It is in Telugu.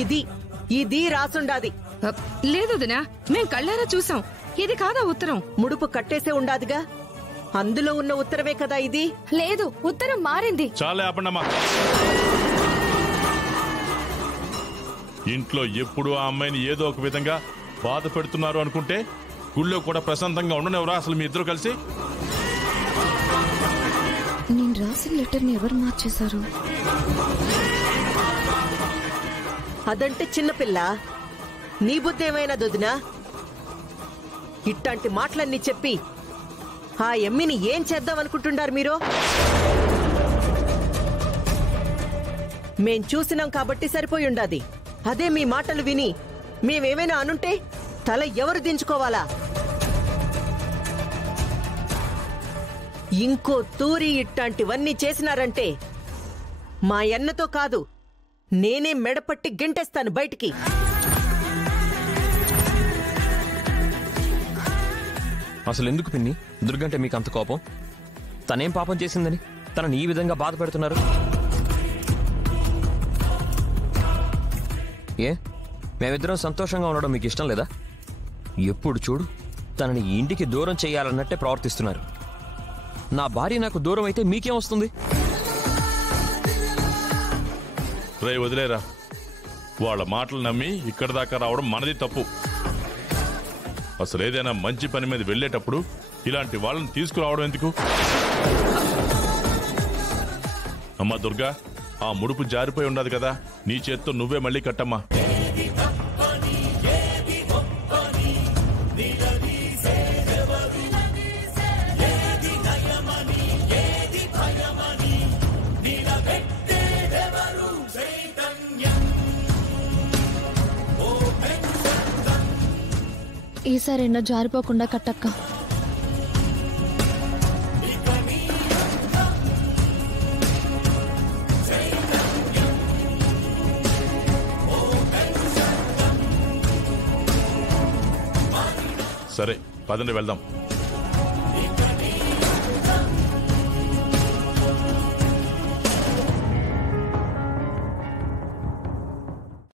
ఇది ఇది రాసుండాది. లేదు దినా, మేం కళ్ళారా చూసాం. ఇది కాదా ఉత్తరం? ముడుపు కట్టేసే ఉండాదిగా. అందులో ఉన్న ఉత్తరమే కదా ఇది. లేదు, ఉత్తరం మారింది. చాలే ఆపండమ్మా. ఇంట్లో ఎప్పుడు ఆ అమ్మాయిని ఏదో ఒక విధంగా బాధ పెడుతున్నారు అనుకుంటే గుళ్ళో కూడా ప్రశాంతంగా ఉండనివరా అసలు మీ ఇద్దరు కలిసి? నేను రాసిన లెటర్ ని ఎవరు మార్చేశారు? అదంటే చిన్నపిల్ల. నీ బుద్ధి ఏమైనా దొదినా? ఇట్లాంటి మాటలన్నీ చెప్పి ఆ ఎమ్మిని ఏం చేద్దాం అనుకుంటున్నారు మీరు? మేం చూసినాం కాబట్టి సరిపోయి ఉండాది. అదే మీ మాటలు విని మేమేమైనా అనుంటే తల ఎవరు దించుకోవాలా? ఇంకో తూరి ఇట్లాంటివన్నీ చేసినారంటే మా ఎన్నతో కాదు, నేనే మెడపట్టి గెంటేస్తాను బయటికి. అసలు ఎందుకు పిన్ని దుర్గంటే మీకు అంత కోపం? తనేం పాపం చేసిందని తనని ఈ విధంగా బాధ పెడుతున్నారు? ఏ మేమిద్దరం సంతోషంగా ఉండడం మీకు ఇష్టం లేదా? ఎప్పుడు చూడు తనని ఇంటికి దూరం చేయాలన్నట్టే ప్రవర్తిస్తున్నారు. నా భార్య నాకు దూరం అయితే మీకేం వస్తుంది? రే వదిలేరా, వాళ్ళ మాటలు నమ్మి ఇక్కడి దాకా రావడం మనది తప్పు. అసలు ఏదైనా మంచి పని మీద వెళ్ళేటప్పుడు ఇలాంటి వాళ్ళని తీసుకురావడం ఎందుకు? అమ్మా దుర్గా, ఆ ముడుపు జారిపోయి ఉండదు కదా, నీ చేత్తో నువ్వే మళ్ళీ కట్టమ్మా. ఈసారి ఎన్నో జారిపోకుండా కట్టక్క. సరే పదండి వెళ్దాం.